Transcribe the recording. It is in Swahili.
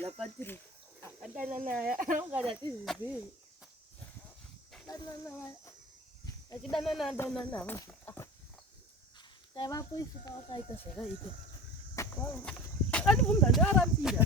la patrie. Ada nana, enggak ada TV. Nana, kita nana. Saya apa itu kalau kayak itu? Wow, kan belum ada Arab sih ya.